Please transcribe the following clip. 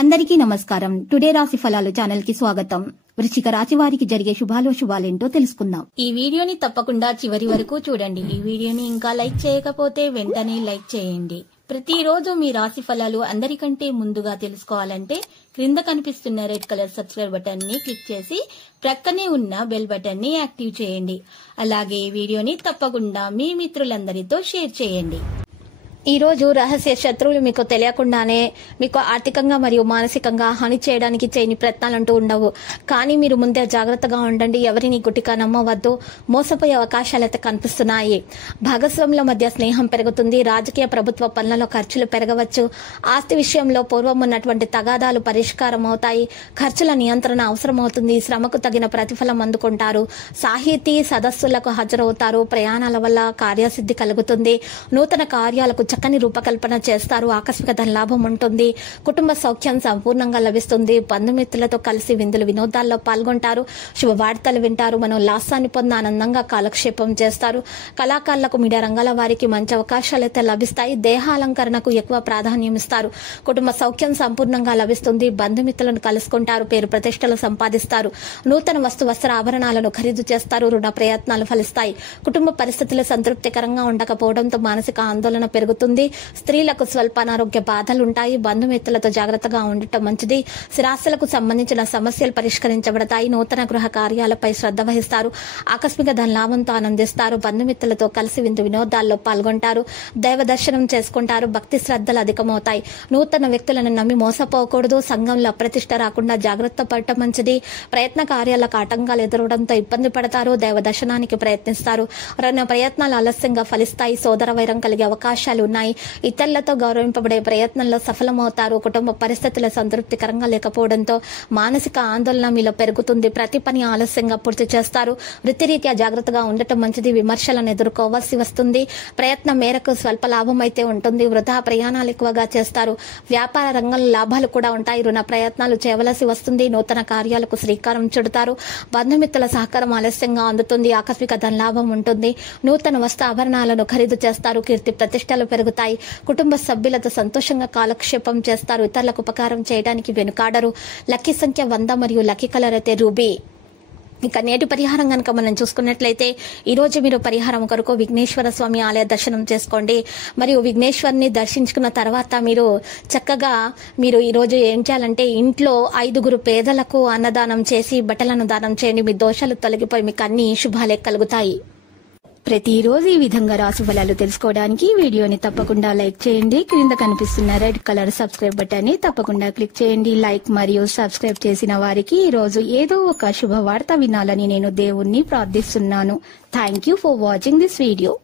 అందరికీ నమస్కారం. టుడే రాశి ఫలాలు ఛానల్ కి స్వాగతం. వృశ్చిక రాశి వారికి జరిగే శుభాలేంటో తెలుసుకుందాం. ఈ వీడియోని తప్పకుండా చివరి వరకు చూడండి. ఈ వీడియోని ఇంకా లైక్ చేయకపోతే వెంటనే లైక్ చేయండి. ప్రతిరోజు మీ రాశి ఫలాలు అందరికంటే ముందుగా తెలుసుకోవాలంటే క్రింద కనిపిస్తున్న రెడ్ కలర్ సబ్స్క్రైబ్ బటన్ ని క్లిక్ చేసి ప్రక్కనే ఉన్న బెల్ బటన్ ని యాక్టివ్ చేయండి. అలాగే ఈ వీడియోని తప్పకుండా మీ మిత్రులందరితో షేర్ చేయండి. ఈ రోజు రహస్య శత్రువులు మీకు తెలియకుండానే మీకు ఆర్థికంగా మరియు మానసికంగా హాని చేయడానికి చేయని ప్రయత్నాలంటూ ఉండవు. కానీ మీరు ముందే జాగ్రత్తగా ఉండండి. ఎవరిని గుట్టిగా నమ్మవద్దు. మోసపోయే అవకాశాలైతే కనిపిస్తున్నాయి. భాగస్వాముల మధ్య స్నేహం పెరుగుతుంది. రాజకీయ ప్రభుత్వ పనులలో ఖర్చులు పెరగవచ్చు. ఆస్తి విషయంలో పూర్వం ఉన్నటువంటి తగాదాలు పరిష్కారం అవుతాయి. ఖర్చుల నియంత్రణ అవసరమవుతుంది. శ్రమకు తగిన ప్రతిఫలం అందుకుంటారు. సాహితీ సదస్సులకు హాజరవుతారు. ప్రయాణాల వల్ల కార్యసిద్ధి కలుగుతుంది. నూతన కార్యాలకు చక్కని రూపకల్పన చేస్తారు. ఆకస్మిక ధన లాభం ఉంటుంది. కుటుంబ సౌఖ్యం సంపూర్ణంగా లభిస్తుంది. బంధుమిత్రులతో కలిసి విందులు వినోదాల్లో పాల్గొంటారు. శుభవార్తలు వింటారు. మనోల్లాసాన్ని పొంది ఆనందంగా కాలక్షేపం చేస్తారు. కళాకారులకు మీడియా రంగాల వారికి మంచి అవకాశాలైతే లభిస్తాయి. దేహాలంకరణకు ఎక్కువ ప్రాధాన్యం ఇస్తారు. కుటుంబ సౌఖ్యం సంపూర్ణంగా లభిస్తుంది. బంధుమిత్రులను కలుసుకుంటారు. పేరు ప్రతిష్టలు సంపాదిస్తారు. నూతన వస్త్ర ఆభరణాలను ఖరీదు చేస్తారు. రుణ ప్రయత్నాలు ఫలిస్తాయి. కుటుంబ పరిస్థితులు సంతృప్తికరంగా ఉండకపోవడంతో మానసిక ఆందోళన పెరుగుతుంది. స్త్రీలకు స్వల్ప అనారోగ్య బాధలుంటాయి. బంధుమిత్రులతో జాగ్రత్తగా ఉండటం మంచిది. స్థిరాస్తులకు సంబంధించిన సమస్యలు పరిష్కరించబడతాయి. నూతన గృహ కార్యాలపై శ్రద్ధ వహిస్తారు. ఆకస్మిక ధన లాభంతో ఆనందిస్తారు. బంధుమిత్రులతో కలిసి విందు వినోదాల్లో పాల్గొంటారు. దైవ దర్శనం చేసుకుంటారు. భక్తి శ్రద్ధలు అధికమవుతాయి. నూతన వ్యక్తులను నమ్మి మోసపోకూడదు. సంఘంలో అప్రతిష్ట రాకుండా జాగ్రత్త పడటం మంచిది. ప్రయత్న కార్యాలకు ఆటంకాలు ఎదురవడంతో ఇబ్బంది పడతారు. దైవ దర్శనానికి ప్రయత్నిస్తారు. ప్రయత్నాలు ఆలస్యంగా ఫలిస్తాయి. సోదర వైరం కలిగే అవకాశాలు ఉన్నాయి. ఇతరులతో గౌరవింపబడే ప్రయత్నంలో సఫలమవుతారు. కుటుంబ పరిస్థితులు సంతృప్తికరంగా లేకపోవడంతో మానసిక ఆందోళన మీలో పెరుగుతుంది. ప్రతి పని ఆలస్యంగా పూర్తి చేస్తారు. వృత్తిరీత్యా జాగ్రత్తగా ఉండటం మంచిది. విమర్శలను ఎదుర్కోవాల్సి వస్తుంది. ప్రయత్నం మేరకు స్వల్ప లాభం అయితే ఉంటుంది. వృధా ప్రయాణాలు ఎక్కువగా చేస్తారు. వ్యాపార రంగంలో లాభాలు కూడా ఉంటాయి. రుణ ప్రయత్నాలు చేయవలసి వస్తుంది. నూతన కార్యాలకు శ్రీకారం చుడతారు. బంధుమిత్రుల సహకారం ఆలస్యంగా అందుతుంది. ఆకస్మిక ధన లాభం ఉంటుంది. నూతన వస్త్ర ఆభరణాలను ఖరీదు చేస్తారు. కీర్తి ప్రతిష్టలు పెరుగుతాయి. కుటుంబ సభ్యులతో సంతోషంగా కాలక్షేపం చేస్తారు. ఇతరులకు ఉపకారం చేయడానికి వెనుకాడరు. లక్కీ సంఖ్య 100 మరియు లక్కీ కలర్ అయితే రూబీ. ఇక నేటి పరిహారం కనుక మనం చూసుకున్నట్లయితే ఈ రోజు మీరు పరిహారం కొరకు విఘ్నేశ్వర స్వామి ఆలయ దర్శనం చేసుకోండి. మరియు విఘ్నేశ్వరుని దర్శించుకున్న తర్వాత మీరు చక్కగా ఈ రోజు ఏం చేయాలంటే ఇంట్లో 5 పేదలకు అన్నదానం చేసి బట్టలను దానం చేయండి. మీ దోషాలు తొలగిపోయి మీకు అన్ని శుభాలే కలుగుతాయి. ప్రతిరోజు ఈ విధంగా రాశి ఫలాలు తెలుసుకోవడానికి వీడియోని తప్పకుండా లైక్ చేయండి. క్రింద కనిపిస్తున్న రెడ్ కలర్ సబ్స్క్రైబ్ బటన్ ని తప్పకుండా క్లిక్ చేయండి. లైక్ మరియు సబ్స్క్రైబ్ చేసిన వారికి ఈ రోజు ఏదో ఒక శుభవార్త వినాలని నేను దేవుణ్ణి ప్రార్థిస్తున్నాను. Thank you for watching this video.